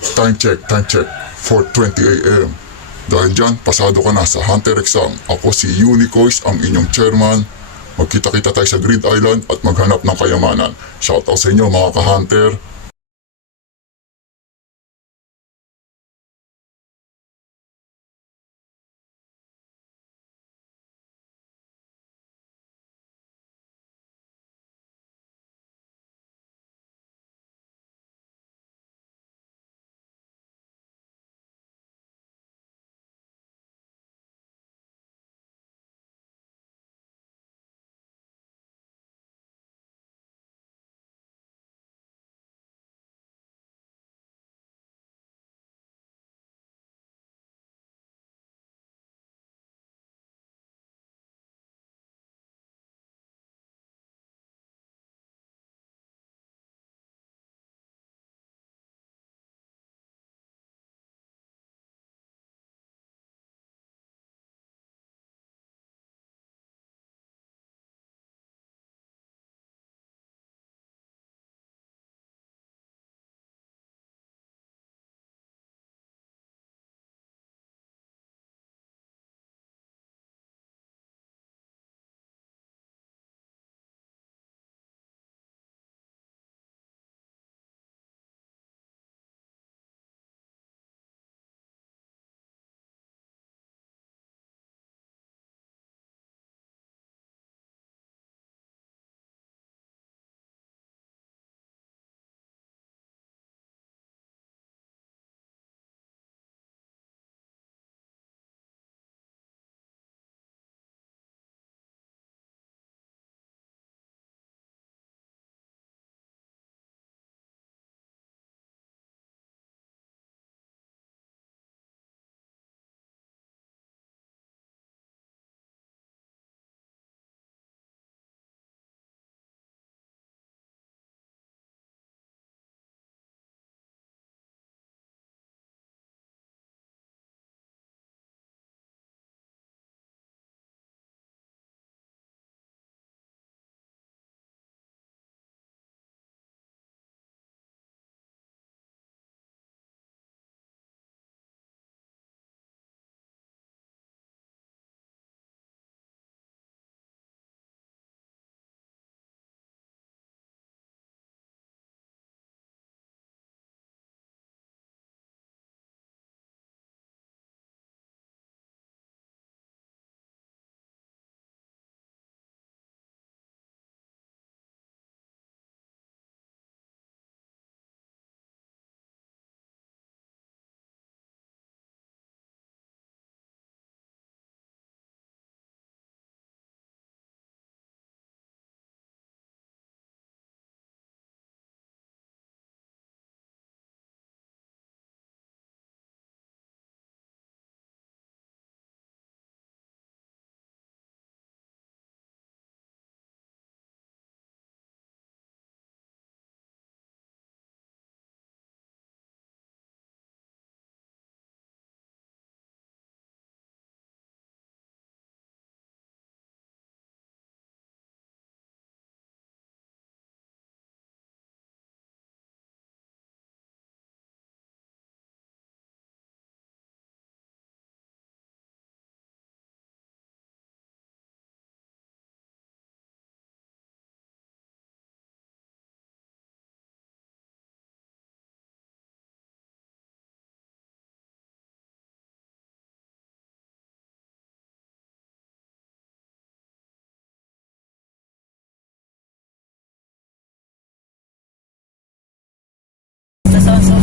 Time check, 4:20 AM. Dahil dyan, pasado ka na sa Hunter exam. Ako si Unicois, ang inyong chairman. Magkita-kita tayo sa Grid Island at maghanap ng kayamanan. Shoutout sa inyo mga ka-Hunter.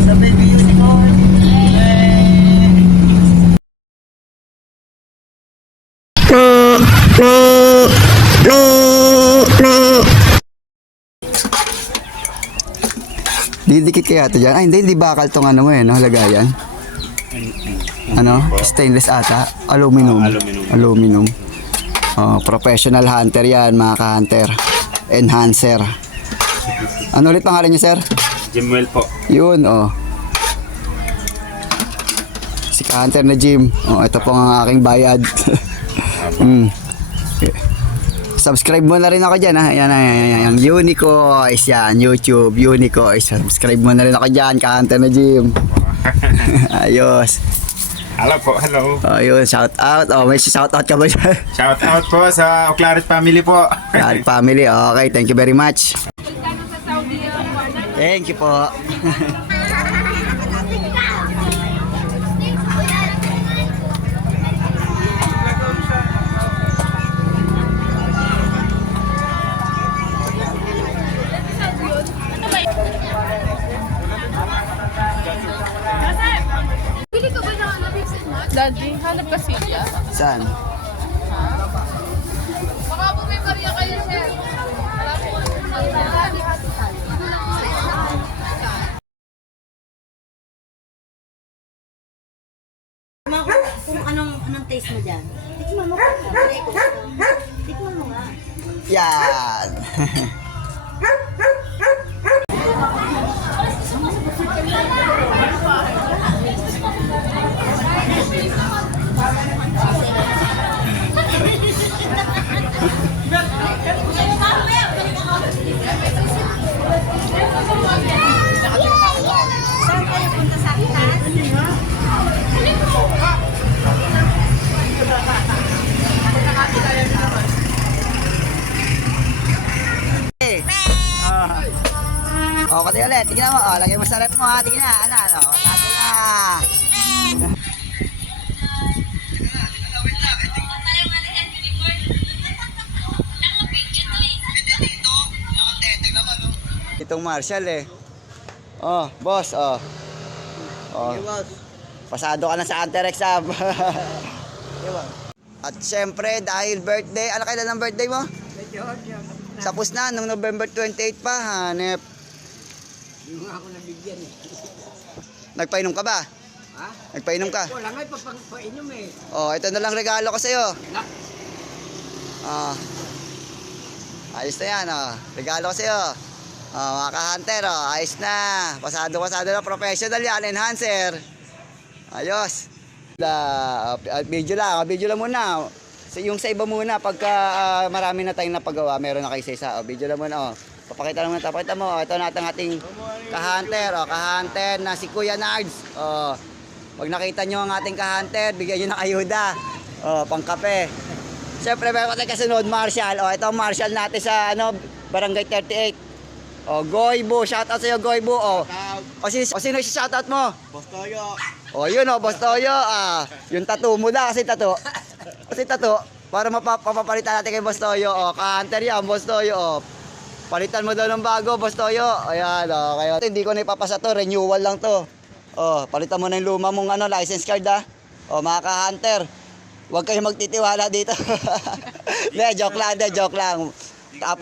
The baby unicorn. Didikit kaya ito dyan. Ay, hindi bakal tong ano mo eh, no? Lagayan. Ano? Stainless ata. Aluminum. Aluminum. Oh, professional hunter yan, mga ka-hunter. Enhancer. Ano ulit pangalan niyo, sir? Jimwell po. Yun, oh. Si ka-hunter na Jim. Oh, ito po ang aking bayad. Subscribe mo na rin ako dyan, ha? Yan. Unicois, yan. YouTube, Unicois. Subscribe mo na rin ako dyan, ka-hunter na Jim. Ayos. Hello po, hello. Ayun, shout out. Oh, may shout out ka ba dyan? Shout out po sa Oclaret family po. Yan, family. Okay, thank you very much. Thank you po. Pili ka ba ng ano, Daddy, hanap ka siya. Saan? Baka po may Maria kayo, sir. Wala po. Kung anong taste mo dyan. Tikman mo kung tikman mo nga. Yan. Saan kayo punta sa taas? Oh, pati ulit. Tingnan mo. Oh, lagay mo sa rep mo ha. Tingnan na. Ano. Tato na. Itong Marshall eh. Oh, boss. Oh. Oh. Pasado ka na sa Hunter exam. At syempre, dahil birthday, ano kailan ang birthday mo? Tapos na, nung November 28 pa, hanep. Hindi nga ako nabigyan eh. Nagpainom ka ba? Ha? Nagpainom ka? Wala nga ipapainom eh. Oh, ito na lang regalo ko sa'yo. Nak, Ah. Ayos na yan, oh. Regalo ko sa'yo. Oh, mga ka-hunter, oh. Ayos na. Pasado na. Professional yan, enhancer. Ayos. Video lang muna. Yung sa iba muna, pagka marami na tayong napagawa, meron na kayo sa isa. Video lang muna, oh. Papakita lang muna, papakita mo. Oh, ito natin ating ka-hunter, oh. Ka-hunter na si Kuya Nards. Oh. Pag nakita nyo ang ating ka-hunter, bigyan nyo ng ayuda. Oh, pangkape. Siyempre, meron tayo kasunod, Marshall. Oh, ito ang Marshall natin sa Barangay 38. Oh, Goybo. Shoutout sa'yo, Goybo. Oh. O sino si shoutout mo? Boss Toyo. Oh, yun oh, Boss Toyo. Yung tattoo mo na kasi tattoo. Para mapapalitan natin kay Boss Toyo. Oh, ka-hunter yan, Boss Toyo. Oh. Palitan mo daw ng bago, Boss Toyo. Ayan, oh, kayo. Hindi ko na ipapasa to, renewal lang to. Oh, palitan mo na yung luma mong license card ah. Oh, mga ka-hunter. Huwag kayong magtitiwala dito. joke lang.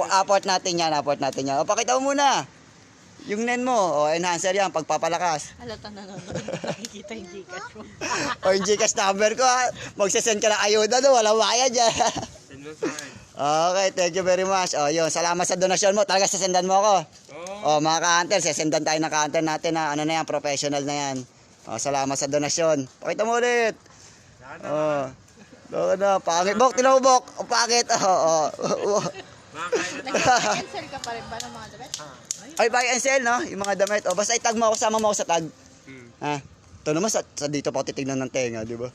Apport natin yan. O, pakita mo muna. Yung nen mo, o, enhancer yan, pagpapalakas. Halata na nakikita yung Gcash mo. O, yung Gcash number ko, ha. Magsasend ka ng ayuda, no? Walang bayad yan. Okay, thank you very much. O, yun, salamat sa donasyon mo. Talaga sasendan mo ako. O, mga ka-hunter, sasendan tayo ng ka-hunter natin na, ano na yan, professional na yan. O, salamat sa donasyon. Pakita mo ulit. O, doon na, pangit. Bok, tinaw Bok. O, pangit. O. Nag-cancel ka pa rin ba ng mga damit? Ay, buy and sell, no? Yung mga damit. O, basta itag mo ako, sama mo ako sa tag. Ha? Ito naman, sa dito pa ako titignan ng tenga, di ba?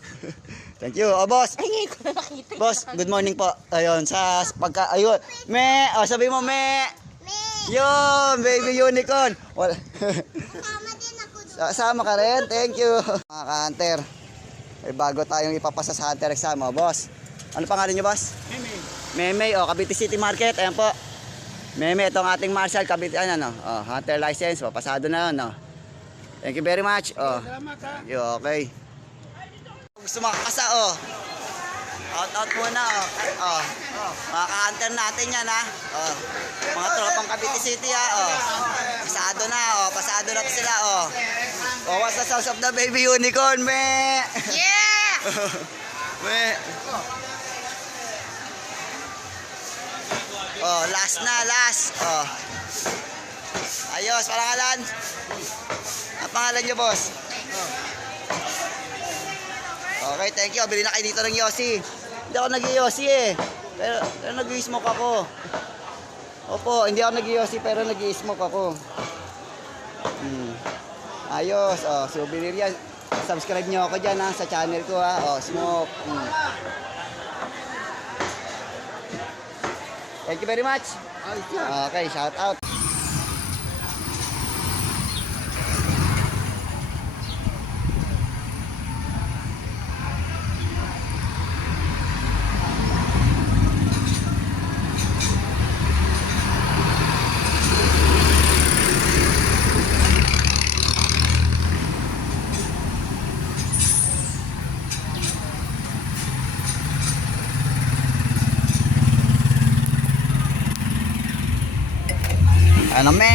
Thank you. O, boss. Ay, ngayon ko na nakita. Boss, good morning po. Ayun, ayun. O, sabi mo, me. Yun, baby unicorn. Wala. Sama ka rin, thank you. Mga ka-hunter, bago tayong ipapasa sa hunter exam, o, boss. Ano pangalan niyo, boss? Meme, o, Cavite City Market, ayan po. Meme, itong ating Marshall, Cavite, hunter license, o, pasado na yun, o. Thank you very much, o. Thank you, okay. Gusto makakasa, o. Out muna, o. Mga ka-hunter natin yan, ha. O. Mga tropang Cavite City, ha, o. Pasado na sila, o. O, what's the sounds of the baby unicorn, me? Yeah! Me. Oh, last. Oh. Ayos, parangalan. Ang pangalan niyo, boss? Okay, thank you. Bili na kayo dito ng Yossi. Hindi ako nag-Yossi eh. Pero nag-smoke ako. Opo, hindi ako nag-Yossi pero nag-smoke ako. Ayos. Oh, souvenir yan. Subscribe nyo ako dyan ha, sa channel ko ha. Oh, Smoke. Thank you very much. Okay, shout out. Ano me?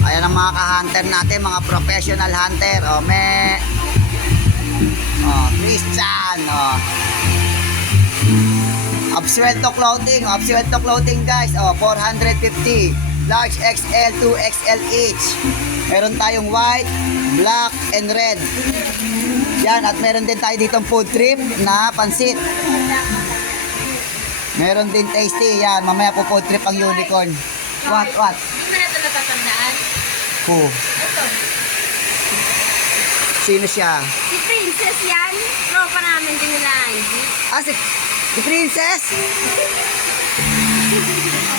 Ayan ang mga ka-hunter natin, mga professional hunter. O, Christian. Absuelto clothing guys. 450. Large XL to XL each. Meron tayong white, black, and red. Yan, at meron din tayo ditong food trip na pansit. Meron din tasty. Yan, mamaya po food trip ang unicorn. What? Hindi mo na ito natatandaan. Who? Ito. Sino siya? Si Princess yan. Tropa namin din nila Angie. Si Princess?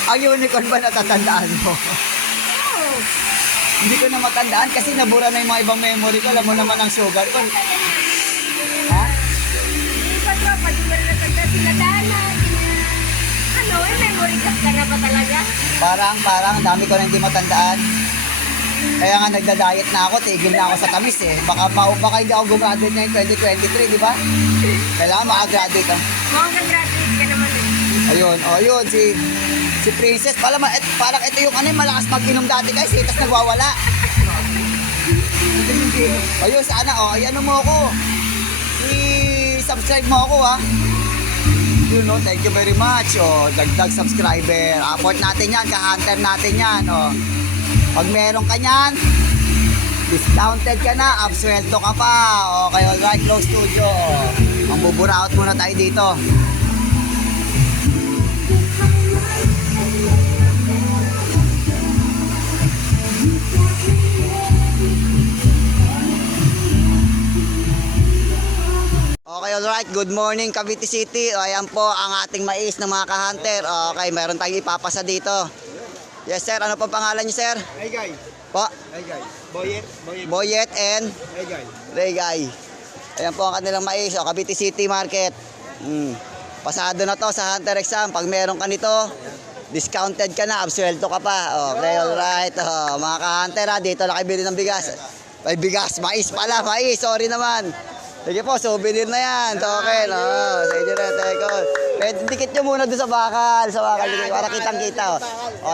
Ang unicorn ba natatandaan mo? Oo. Hindi ko na matandaan kasi nabura na yung mga ibang memory ko. Alam mo naman ang sugar ko. Ha? Hindi ba tropa? Di mo na natandaan sila Dana. Memory card ka na ba talaga? Parang, dami ko na hindi matandaan. Kaya nga nagda-diet na ako, tigil na ako sa tamis eh. Baka hindi ako gumagraduate ngayong 2023, di ba? Kailangan makagraduate ako. Mukhang ka-graduate ka naman eh. Ayun, si Princess. Parang ito yung malakas mag-inom dati guys, tapos nagwawala. Ayun, sana, ano mo ako. I-subscribe mo ako ha. Yun, thank you very much. Dagdag subscriber. Apport natin yan, ka-hunter natin yan. Pag meron ka yan, discounted ka na, absuelto ka pa. Okay, alright, close studio. Mambuburaot muna tayo dito. Okay, alright. Good morning, Cavite City. Ayan po ang ating mais ng mga ka-hunter. Okay, meron tayong ipapasa dito. Yes, sir. Ano po pangalan niyo, sir? Hey guys. Po? Hey guys. Boyet. Boyet and Hey guys. Regay. Ayan po ang kanilang mais. Cavite City Market. Pasado na to sa hunter exam. Pag meron ka nito, discounted ka na, absuelto ka pa. Okay, alright. Mga ka-hunter, dito na kayo bili ng bigas. Ay, bigas. Mais pala. Mais. Sorry naman. Sige po, souvenir na yan. Okay, no? Sa inyo na, teko. Dikit nyo muna doon sa bakal. Para kitang-kita.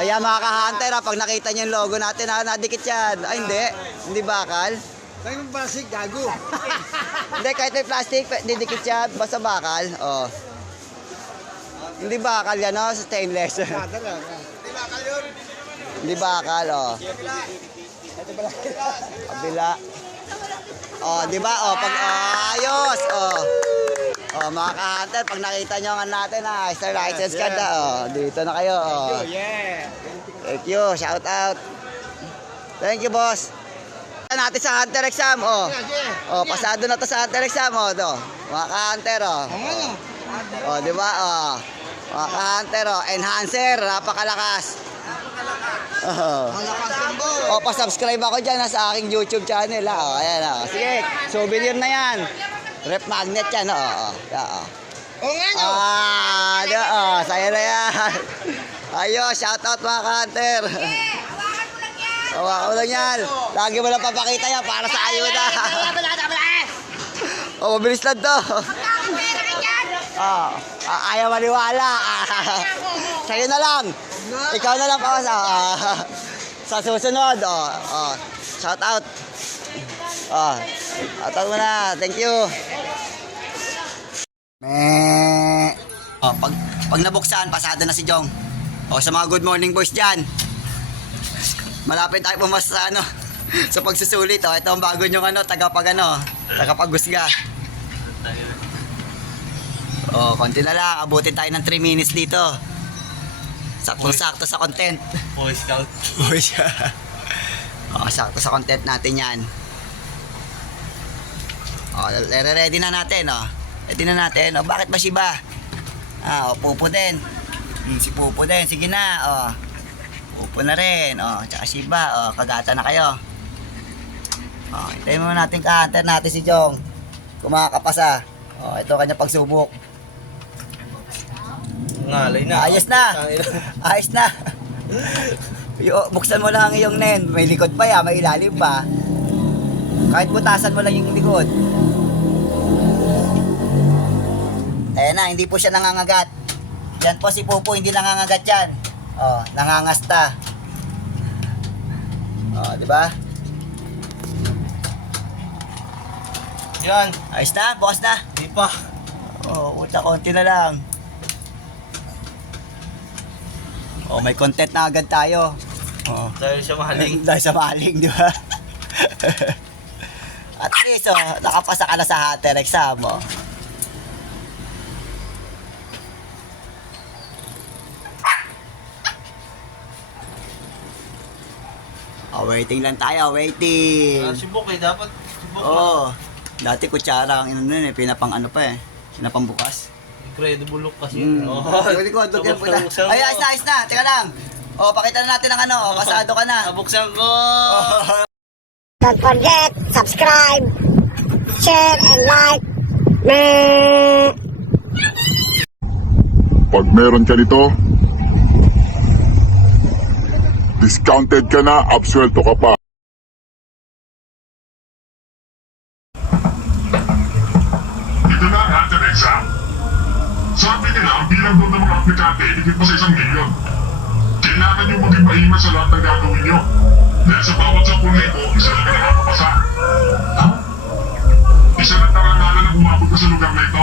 Yan mga ka-hunter, pag nakita nyo yung logo natin, nadikit yan. Ay, hindi. Hindi bakal. Tayo ng plastic, gago. Hindi, kahit may plastic, didikit yan. Basta bakal. Hindi bakal yan, no? Stainless. Hindi bakal yun. Hindi bakal, Kabila. Di ba? Pag ayos. Mga ka-hunter, pag nakita nyo nga natin star license card dito na kayo. Yeah. Thank you. Shout out. Thank you, boss. Natin sa hunter exam. Pasado na to sa hunter exam. Mga ka-hunter. Di ba? Mga ka-hunter. Enhancer. Napakalakas. Pa-subscribe ako dyan sa aking YouTube channel. Ayan, sige, souvenir na yan. Rep magnet yan. Saya na yan. Ayos, shoutout mga ka-hunter. Hawakan mo lang yan. Lagi mo lang papakita yan para sa ayuda. Mabilis lang to. Ayaw maniwala. Sa'yo na lang. Ikaw na lang pa sa susunod. Shout out. Shout out mo na. Thank you. Pag nabuksan, pasado na si Jong. O, sa mga good morning boys dyan. Malapit tayo pumasok sa ano, sa pagsusulit. O, ito ang bago nyong ano, tagapagusga. O, konti na lang. Abutin tayo ng 3 minutes dito. Sakto-sakto sa content. Boy Scout. Boys. O, sakto sa content natin yan. O, ready na natin, o. Ready na natin. O, bakit ba Shiba? O, Pupo din. Si Pupo din. Sige na, o. Pupo na rin, o. Tsaka Shiba, o. Kagata na kayo. O, hintayin mo natin ka-hunter natin si Jong. Kumakapasa. O, ito kanya pagsubok. Ngalay na. Ayos na. Ayos na. Buksan mo lang ang iyong nen. May likod pa yan, may ilalim pa. Kahit butasan mo lang yung likod. Ayan na, hindi po siya nangangagat. Yan po si Pupo, hindi nangangagat yan. Oh, nangangasta. Oh, di ba? Yan. Ayos na, bukas na. Di pa. Oh, konti na lang. Oh, may content na agad tayo. Oh. Dahil siya mahaling. Dahil sa maling, di ba? At least, oh, nakapasa ka na sa hunter exam, oh. Oh, waiting lang tayo, waiting. Sibok eh. Dapat sibok. Oh, dati kutsara ang ino nun eh, pinapang ano pa eh. Pinapang bukas. Incredible look kasi. Oh, likod, look yan po na. Ay, ayos na. Teka lang. Oh, pakita na natin ang ano, oh, pasado ka na. Nabuksan ko. Don't forget, subscribe, share, and like. Pag meron ka nito, discounted ka na, absuelto ka pa. Ito na ang hunter exam. Sabi nila, ang bilang doon ng mga aplikante, higit pa sa 1 milyon. Kailangan nyo maging maingat sa lahat ng gagawin nyo. Dahil sa bawat 10,000, isa lang ka nakakapasa. Ha? Isa lang karangalan na umabot ka sa lugar na ito.